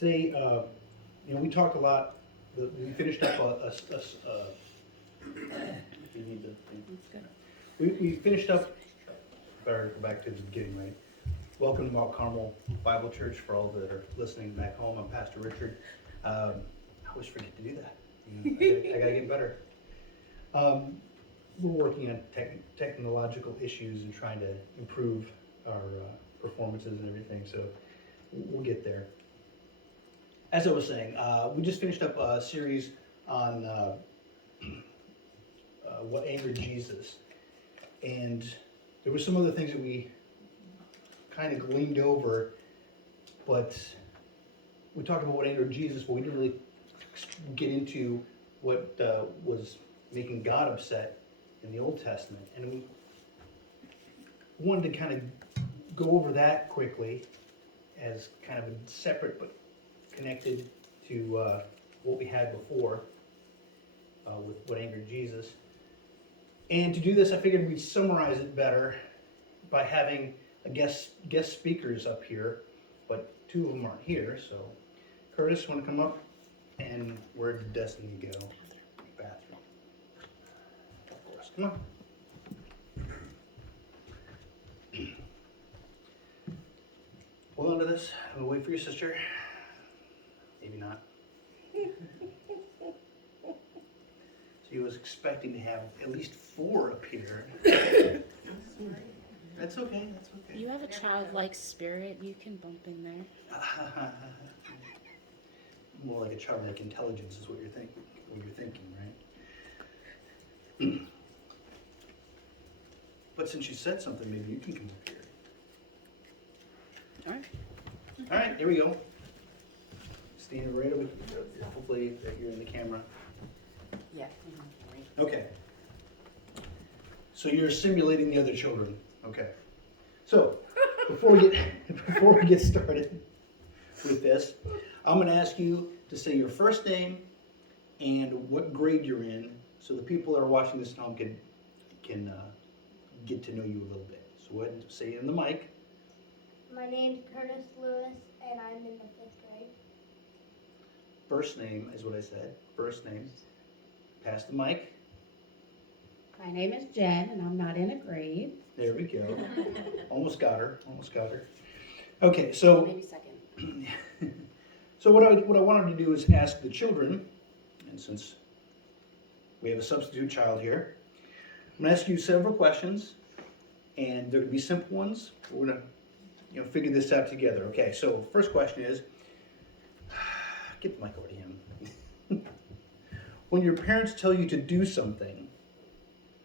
Today, we talked a lot. We finished up you need the thing. That's good. We finished up. Better go back to the beginning, right? Welcome to Mount Carmel Bible Church for all that are listening back home. I'm Pastor Richard. I always forget to do that. I gotta get better. We're working on technological issues and trying to improve our performances and everything, so we'll get there. As I was saying, we just finished up a series on what angered Jesus, and there were some other things that we kind of gleaned over, but we talked about what angered Jesus, but we didn't really get into what was making God upset in the Old Testament. And we wanted to kind of go over that quickly as kind of a separate but connected to what we had before with what angered Jesus. And to do this, I figured we'd summarize it better by having a guest speakers up here, but two of them aren't here. So, Curtis, want to come up? And where did Destiny go? Bathroom. Of course, come on. Hold on to this. We'll wait for your sister. Maybe not. She was expecting to have at least 4 appear. That's okay. That's okay. You have a childlike spirit. You can bump in there. More like a childlike intelligence is what you're thinking, right? But since you said something, maybe you can come up here. All right. All right, here we go. Stand right over. Hopefully that you're in the camera. Yeah. Okay. So you're simulating the other children. Okay. So before we get started with this, I'm going to ask you to say your first name and what grade you're in, so the people that are watching this at home can get to know you a little bit. So go ahead and say it in the mic. My name's Curtis Lewis, and I'm in the 5th grade. First name is what I said. First name. Pass the mic. My name is Jen, and I'm not in a grade. There we go. Almost got her. Okay, so Maybe second. so what I wanted to do is ask the children, and since we have a substitute child here, I'm going to ask you several questions, and they're going to be simple ones. We're going to figure this out together. Okay, so first question is, get the mic over to him. When your parents tell you to do something,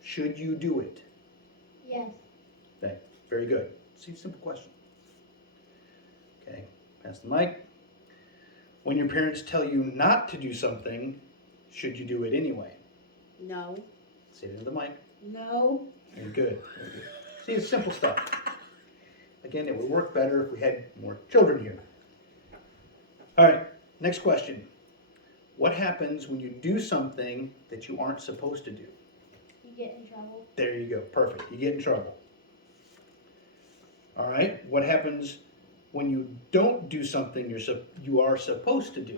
should you do it? Yes. Okay, very good. See, simple question. Okay, pass the mic. When your parents tell you not to do something, should you do it anyway? No. Say it into the mic. No. Very good. Very good. See, it's simple stuff. Again, it would work better if we had more children here. All right, next question. What happens when you do something that you aren't supposed to do? You get in trouble. There you go. Perfect. You get in trouble. All right. What happens when you don't do something you are supposed to do?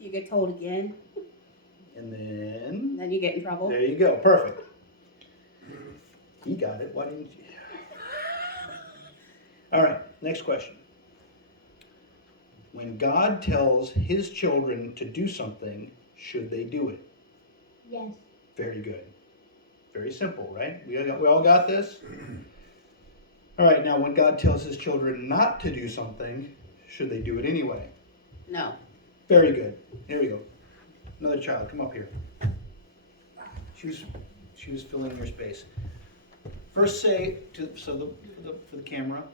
You get told again, And then then you get in trouble. there you go. Perfect. He got it. Why didn't you? All right. Next question. When God tells his children to do something, should they do it? Yes. Very good. Very simple, right? We all got this? All right, now when God tells his children not to do something, should they do it anyway? No. Very good. Here we go. Another child, come up here. She was filling your space. First say, for the camera,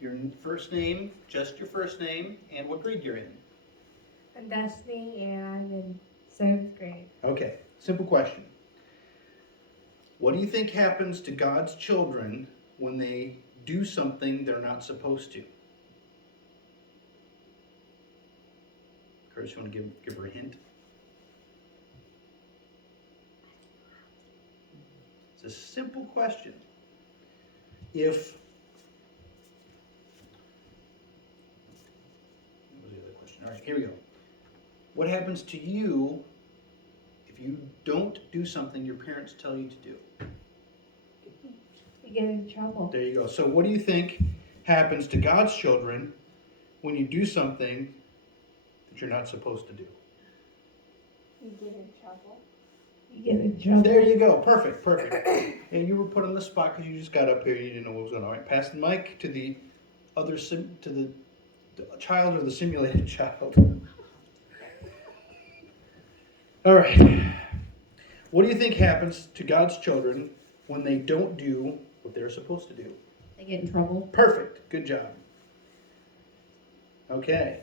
your first name, just your first name, and what grade you're in. I'm Destiny, and I'm in 7th grade. Okay, simple question. What do you think happens to God's children when they do something they're not supposed to? Curtis, you want to give her a hint? It's a simple question. What was the other question? All right, here we go. What happens to you if you don't do something your parents tell you to do? You get in trouble. There you go. So what do you think happens to God's children when you do something that you're not supposed to do? You get in trouble. You get in trouble. There you go. Perfect. And you were put on the spot because you just got up here. You didn't know what was going on. All right, pass the mic to the other to the child or the simulated child. All right. What do you think happens to God's children when they don't do what they're supposed to do? They get in trouble. Perfect. Good job. Okay.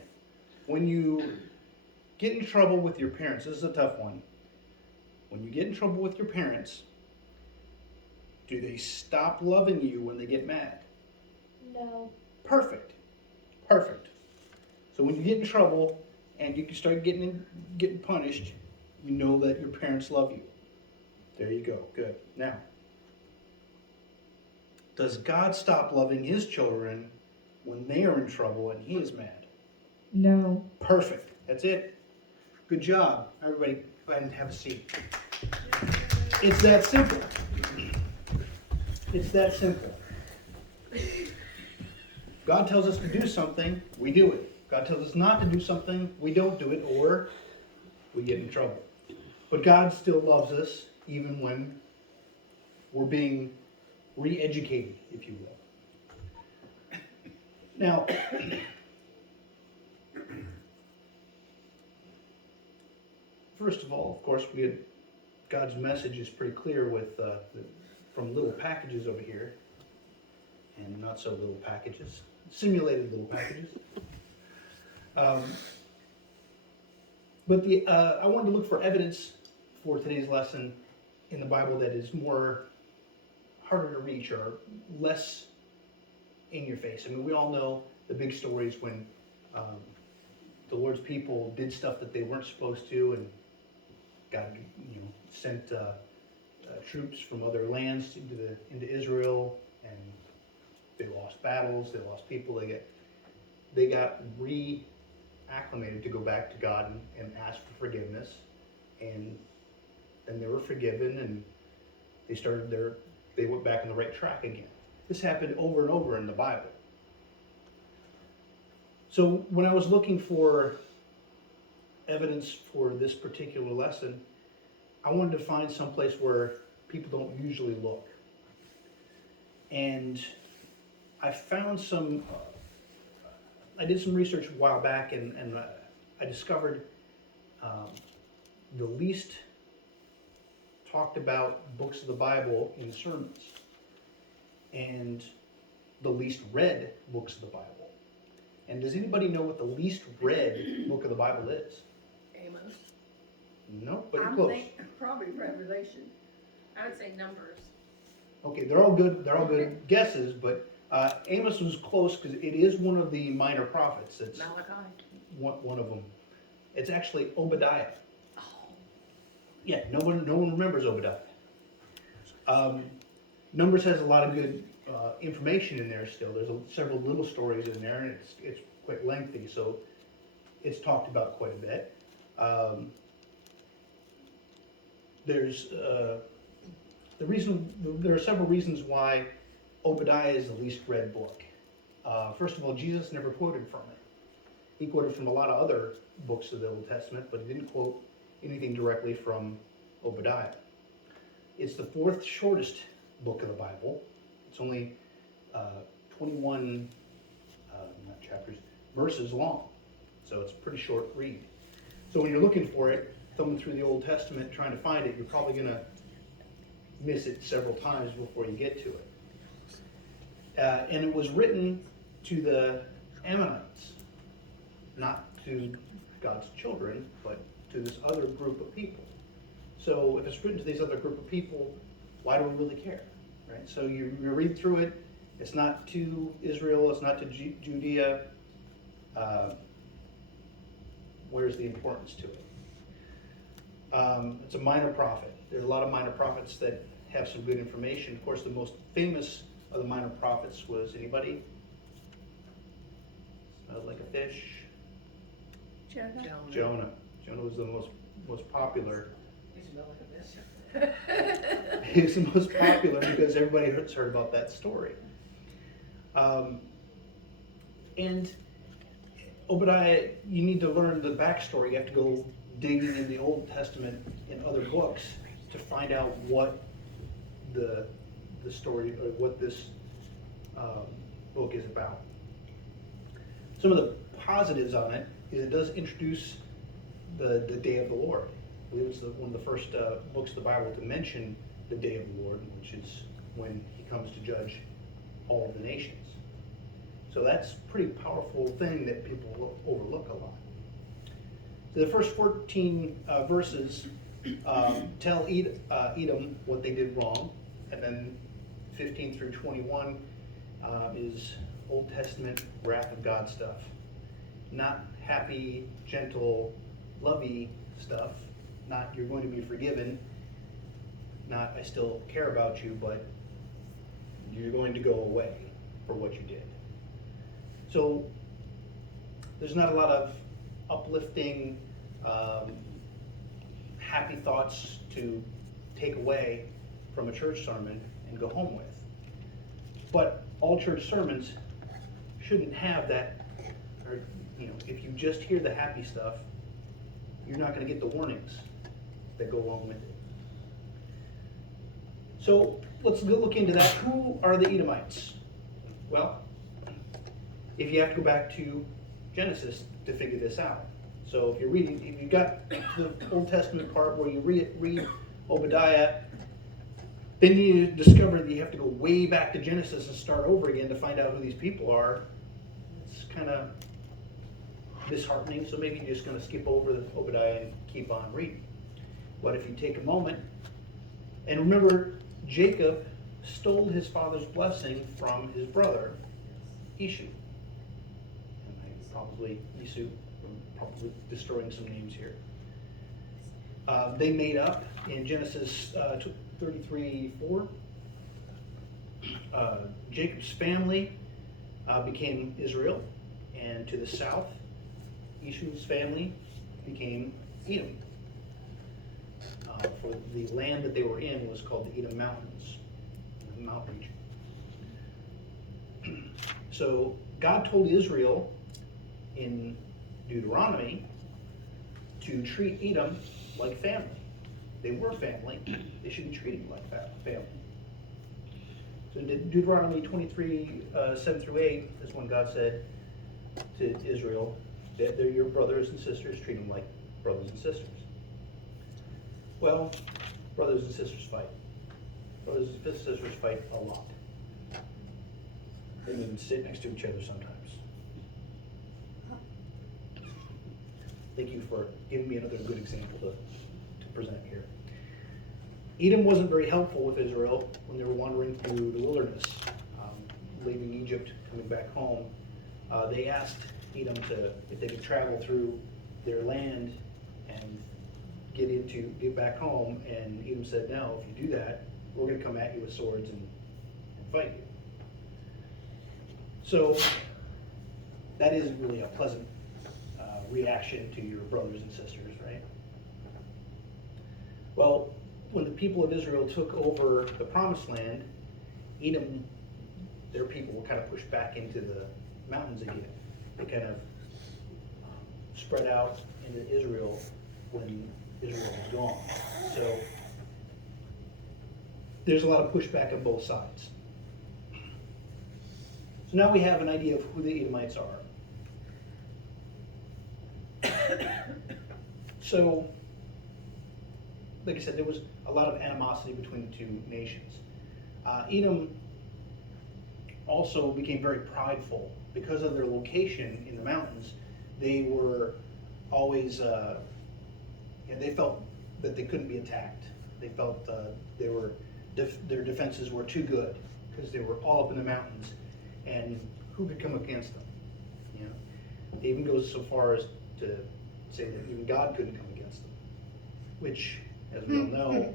When you get in trouble with your parents, this is a tough one. When you get in trouble with your parents, do they stop loving you when they get mad? No. Perfect. So when you get in trouble and you can start getting punished, you know that your parents love you. There you go. Good. Now, does God stop loving his children when they are in trouble and he is mad? No. Perfect. That's it. Good job. Everybody, go ahead and have a seat. It's that simple. It's that simple. God tells us to do something, we do it. God tells us not to do something, we don't do it, or we get in trouble. But God still loves us, even when we're being re-educated, if you will. Now, first of all, of course, God's message is pretty clear with from little packages over here, and not so little packages, simulated little packages. But I wanted to look for evidence for today's lesson in the Bible that is more harder to reach or less in your face. I mean, we all know the big stories when the Lord's people did stuff that they weren't supposed to, and God, sent troops from other lands into Israel, and they lost battles, they lost people, they got reacclimated to go back to God and ask for forgiveness, and then they were forgiven, and they went back on the right track again. This happened over and over in the Bible. So when I was looking for evidence for this particular lesson, I wanted to find some place where people don't usually look. And I found I did some research a while back, and I discovered the least talked about books of the Bible in sermons, and the least read books of the Bible. And does anybody know what the least read book of the Bible is? Amos. No, but I'm close. thinking probably Revelation. I would say Numbers. Okay, they're all good. They're all good guesses, but Amos was close because it is one of the minor prophets. It's Malachi. one of them. It's actually Obadiah. Oh. Yeah, no one remembers Obadiah. Numbers has a lot of good information in there still. There's several little stories in there, and it's quite lengthy, so it's talked about quite a bit. There are several reasons why Obadiah is the least read book. First of all, Jesus never quoted from it. He quoted from a lot of other books of the Old Testament, but he didn't quote anything directly from Obadiah. It's the fourth shortest book of the Bible. It's only 21 verses long, so it's a pretty short read. So when you're looking for it, thumbing through the Old Testament trying to find it, you're probably going to miss it several times before you get to it. And it was written to the Ammonites, not to God's children, but to this other group of people. So if it's written to these other group of people, why do we really care, right? So you read through it. It's not to Israel. It's not to Judea. Where's the importance to it? It's a minor prophet. There's a lot of minor prophets that have some good information. Of course, the most famous of the minor prophets was anybody? Like a fish? Jonah. Jonah was the most popular. He's the most popular because everybody has heard about that story. And Obadiah, you need to learn the backstory. You have to go digging in the Old Testament in other books to find out what the story or what this book is about. Some of the positives on it is it does introduce the day of the Lord. I believe it's one of the first books of the Bible to mention the day of the Lord, which is when he comes to judge all of the nations. So that's a pretty powerful thing that people overlook a lot. So the first 14 verses tell Edom what they did wrong, and then 15 through 21 is Old Testament wrath of God stuff. Not happy, gentle, lovey stuff. Not you're going to be forgiven. Not I still care about you, but you're going to go away for what you did. So there's not a lot of uplifting, happy thoughts to take away from a church sermon and go home with. But all church sermons shouldn't have that, or if you just hear the happy stuff, you're not going to get the warnings that go along with it. So let's look into that. Who are the Edomites? Well, if you have to go back to Genesis to figure this out. So if you got to the Old Testament part where you read Obadiah, then you discover that you have to go way back to Genesis and start over again to find out who these people are. It's kind of disheartening, so maybe you're just going to skip over the Obadiah and keep on reading. But if you take a moment, and remember, Jacob stole his father's blessing from his brother, Esau. Probably Esau, probably destroying some names here. They made up in Genesis 33:4. Jacob's family became Israel, and to the south, Esau's family became Edom. For the land that they were in was called the Edom Mountains, the mountain region. So God told Israel in Deuteronomy to treat Edom like family. They were family. They should be treated like family. So in Deuteronomy 23, 7 through 8 is when God said to Israel that they're your brothers and sisters, treat them like brothers and sisters. Well, brothers and sisters fight. Brothers and sisters fight a lot. They even sit next to each other sometimes. Thank you for giving me another good example to present here. Edom wasn't very helpful with Israel when they were wandering through the wilderness, leaving Egypt, coming back home. They asked Edom if they could travel through their land and get back home, and Edom said, no, if you do that, we're going to come at you with swords and fight you. So that isn't really a pleasant reaction to your brothers and sisters, right? Well, when the people of Israel took over the promised land, Edom, their people were kind of pushed back into the mountains again. They kind of spread out into Israel when Israel was gone. So there's a lot of pushback on both sides. So now we have an idea of who the Edomites are. So, like I said, there was a lot of animosity between the two nations. Edom also became very prideful. Because of their location in the mountains, they were always, they felt that they couldn't be attacked. They felt their defenses were too good because they were all up in the mountains, and who could come against them? It even goes so far as to say that even God couldn't come against them, which, as we all know,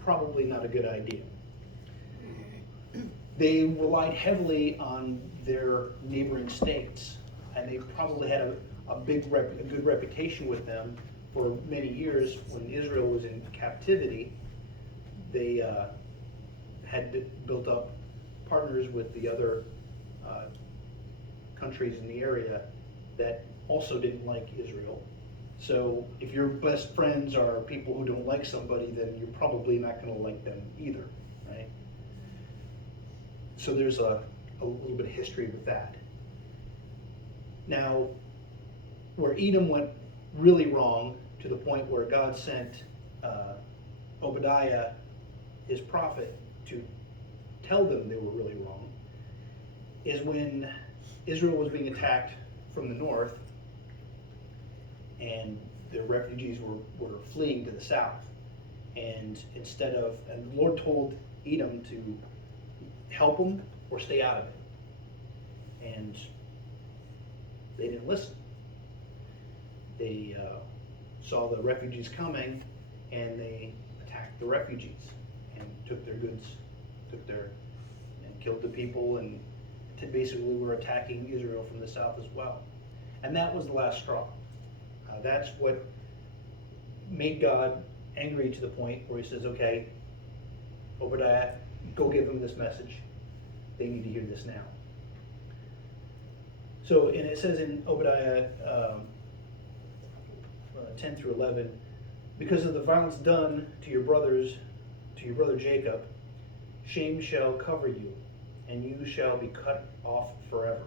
probably not a good idea. They relied heavily on their neighboring states and they probably had a good reputation with them for many years. When Israel was in captivity, they had built up partners with the other countries in the area that also didn't like Israel. So if your best friends are people who don't like somebody, then you're probably not going to like them either, right? So there's a little bit of history with that. Now, where Edom went really wrong, to the point where God sent Obadiah, his prophet, to tell them they were really wrong, is when Israel was being attacked from the north, and the refugees were fleeing to the south. And and the Lord told Edom to help them or stay out of it. And they didn't listen. They saw the refugees coming, and they attacked the refugees and took their goods, and killed the people, and basically were attacking Israel from the south as well. And that was the last straw. That's what made God angry to the point where he says, okay, Obadiah, go give them this message. They need to hear this now. So, and it says in Obadiah 10 through 11, because of the violence done to your brother Jacob, shame shall cover you, and you shall be cut off forever.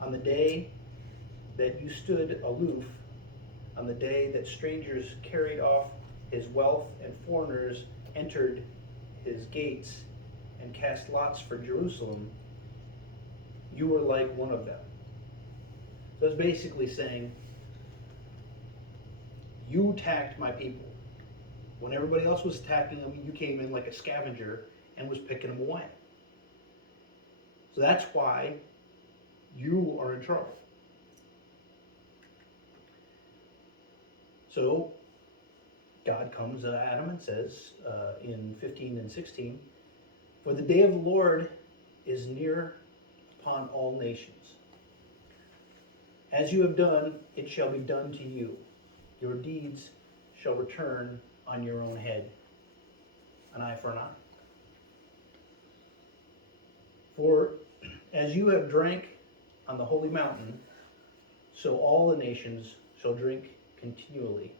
On the day that you stood aloof, on the day that strangers carried off his wealth and foreigners entered his gates and cast lots for Jerusalem, you were like one of them. So it's basically saying, you attacked my people. When everybody else was attacking them, you came in like a scavenger and was picking them away. So that's why you are in trouble. So God comes to Adam and says in 15 and 16, for the day of the Lord is near upon all nations. As you have done, it shall be done to you. Your deeds shall return on your own head. An eye for an eye. For as you have drank on the holy mountain, so all the nations shall drink continually.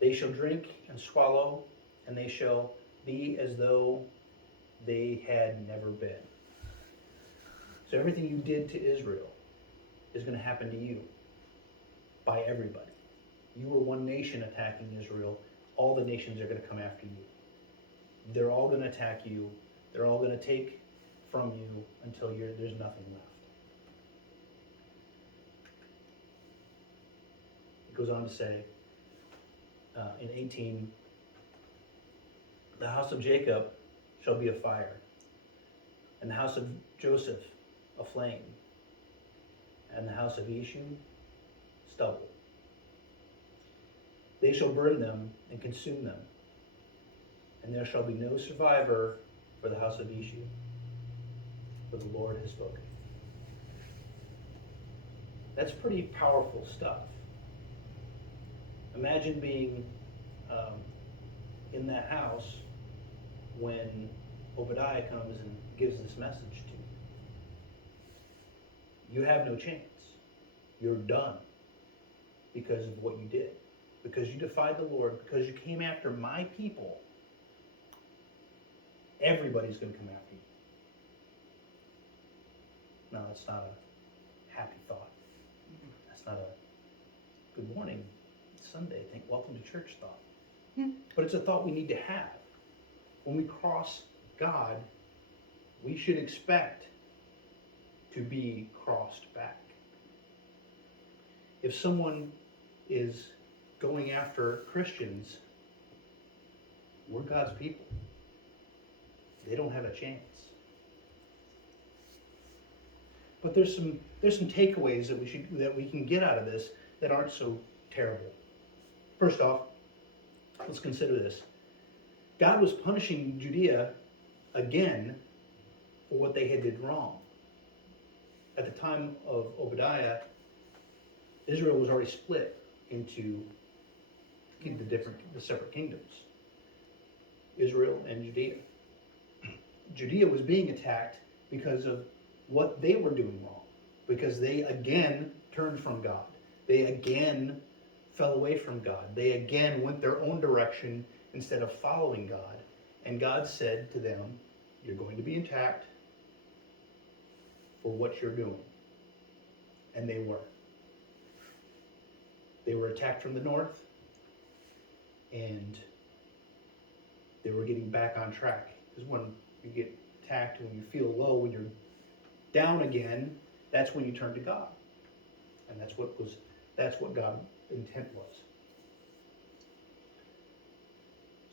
They shall drink and swallow, and they shall be as though they had never been. So everything you did to Israel is going to happen to you by everybody. You were one nation attacking Israel. All the nations are going to come after you. They're all going to attack you. They're all going to take from you until there's nothing left. It goes on to say, in 18, the house of Jacob shall be a fire, and the house of Joseph a flame, and the house of Esau stubble. They shall burn them and consume them, and there shall be no survivor for the house of Esau, for the Lord has spoken. That's pretty powerful stuff. Imagine being in that house when Obadiah comes and gives this message to you. You have no chance. You're done because of what you did. Because you defied the Lord, because you came after my people, everybody's going to come after you. No, that's not a happy thought. That's not a good morning, it's Sunday, think welcome to church thought. But it's a thought we need to have. When we cross God, we should expect to be crossed back. If someone is going after Christians, we're God's people. They don't have a chance. But there's some takeaways that we can get out of this that aren't so terrible. First off, let's consider this. God was punishing Judea again for what they had did wrong. at the time of Obadiah, Israel was already split into the separate kingdoms, Israel and Judea. Judea was being attacked because of what they were doing wrong, because they again turned from God. They again fell away from God. They again went their own direction instead of following God. And God said to them, you're going to be attacked for what you're doing. And they were. They were attacked from the north, and they were getting back on track. Because when you get attacked, when you feel low, when you're down again, that's when you turn to God. And that's what God's intent was.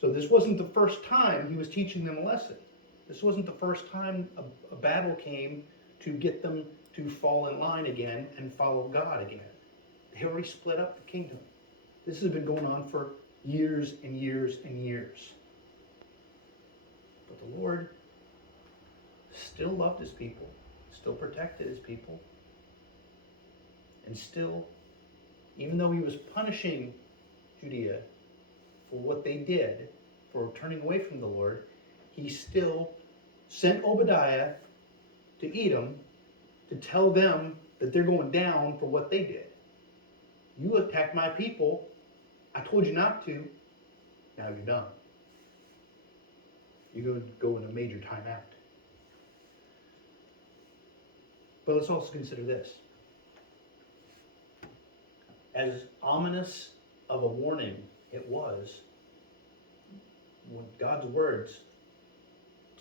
So this wasn't the first time he was teaching them a lesson. This wasn't the first time a battle came to get them to fall in line again and follow God again. They already split up the kingdom. This has been going on for years and years and years. But the Lord still loved his people, still protected his people, and still, even though he was punishing Judea for what they did, for turning away from the Lord, he still sent Obadiah to Edom to tell them that they're going down for what they did. You attacked my people. I told you not to. Now you're done. You're going to go in a major timeout. But let's also consider this. As ominous of a warning it was, when God's words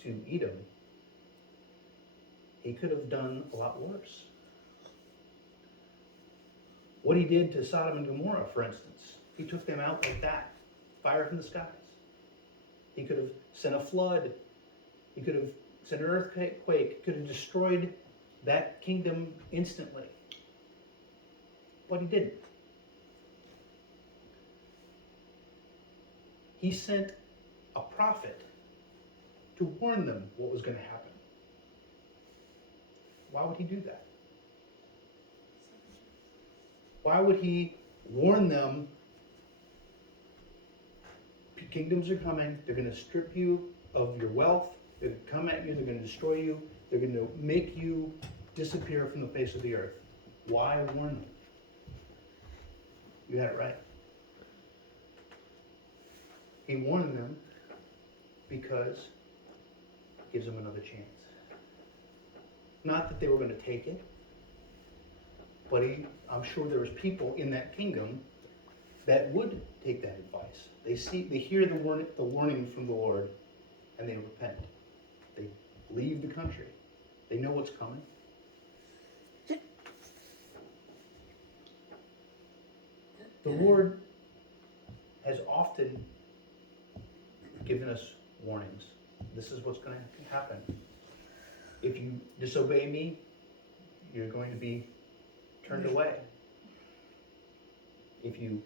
to Edom, he could have done a lot worse. What he did to Sodom and Gomorrah, for instance, he took them out like that, fire from the skies. He could have sent a flood. He could have sent an earthquake. He could have destroyed that kingdom instantly. But he didn't. He sent a prophet to warn them what was going to happen. Why would he do that? Why would he warn them? Kingdoms are coming. They're going to strip you of your wealth. They're going to come at you. They're going to destroy you. They're going to make you disappear from the face of the earth. Why warn them? You had it right. He warned them because it gives them another chance. Not that they were going to take it, but I'm sure there was people in that kingdom that would take that advice. They hear the warning from the Lord, and they repent. They leave the country. They know what's coming. The Lord has often given us warnings. This is what's going to happen. If you disobey me, you're going to be turned away. If you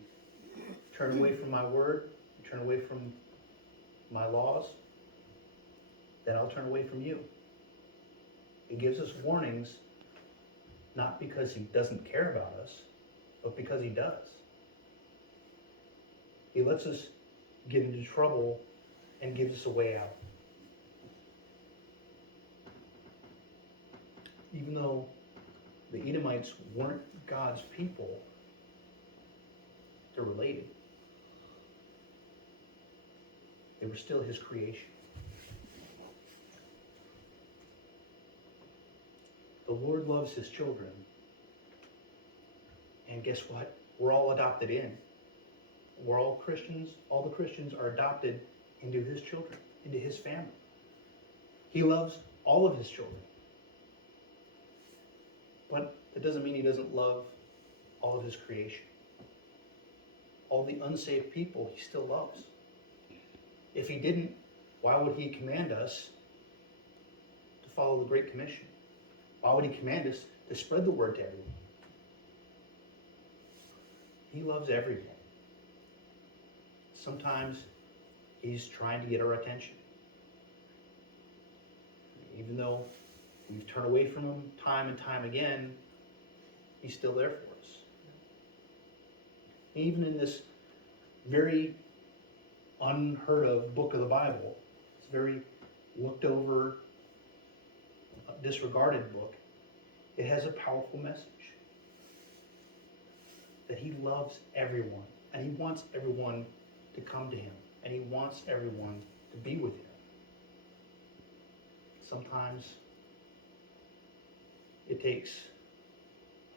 turn away from my word, you turn away from my laws, then I'll turn away from you. He gives us warnings, not because he doesn't care about us, but because he does. He lets us get into trouble and gives us a way out. Even though the Edomites weren't God's people, they're related. They were still his creation. The Lord loves his children. And guess what? We're all adopted in. We're all Christians. All the Christians are adopted into his children, into his family. He loves all of his children. But that doesn't mean he doesn't love all of his creation. All the unsaved people he still loves. If he didn't, why would he command us to follow the Great Commission? Why would he command us to spread the word to everyone? He loves everyone. Sometimes he's trying to get our attention. Even though We've turned away from him time and time again. He's still there for us. Even in this very unheard of book of the Bible, it's a very looked over, disregarded book, it has a powerful message. That he loves everyone, and he wants everyone to come to him, and he wants everyone to be with him. Sometimes it takes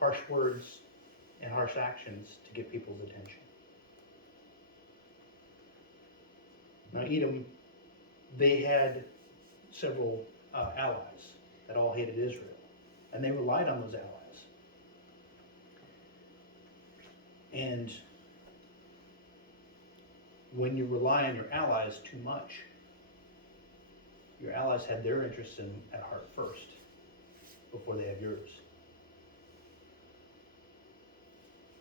harsh words and harsh actions to get people's attention. Now, Edom, they had several allies that all hated Israel, and they relied on those allies. And when you rely on your allies too much, your allies have their interests at heart first before they have yours.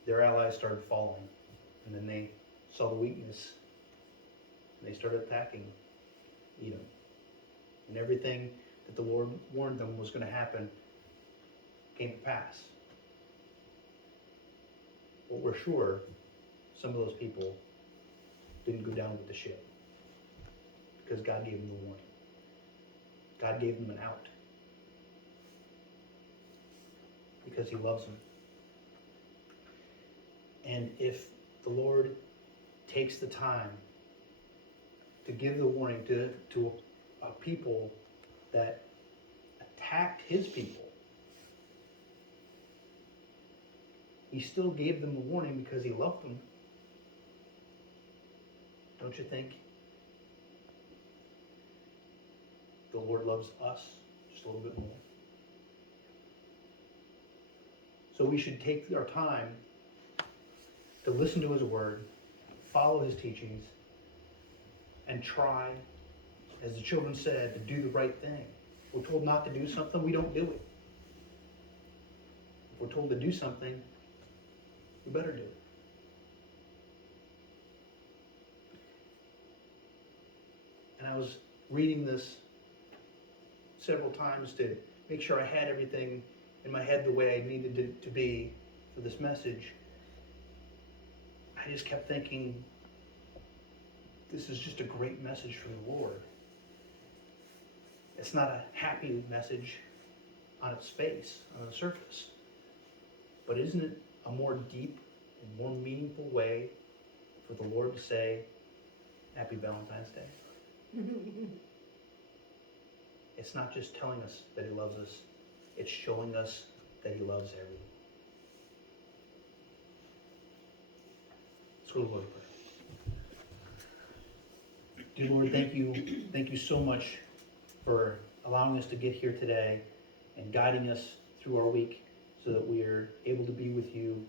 Their allies started falling, and then they saw the weakness, and they started attacking Edom. And everything that the Lord warned them was going to happen came to pass. But we're sure some of those people didn't go down with the ship because God gave them the warning. God gave them an out because he loves them. And if the Lord takes the time to give the warning to a people that attacked his people, he still gave them a warning because he loved them. Don't you think the Lord loves us just a little bit more? So we should take our time to listen to his word, follow his teachings, and try, as the children said, to do the right thing. If we're told not to do something, we don't do it. If we're told to do something, we better do it. And I was reading this several times to make sure I had everything in my head the way I needed it to be for this message. I just kept thinking, this is just a great message from the Lord. It's not a happy message on its face, on the surface. But isn't it a more deep and more meaningful way for the Lord to say, Happy Valentine's Day? It's not just telling us that he loves us, it's showing us that he loves everyone. Let's go to the Lord in prayer. Dear Lord, thank you so much for allowing us to get here today and guiding us through our week so that we are able to be with you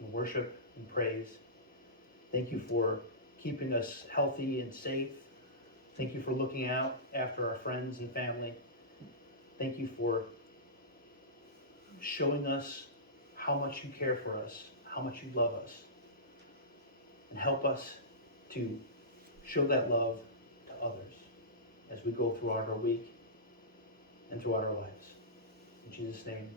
in worship and praise. Thank you for keeping us healthy and safe. Thank you for looking out after our friends and family. Thank you for showing us how much you care for us, how much you love us. And help us to show that love to others as we go throughout our week and throughout our lives. In Jesus' name.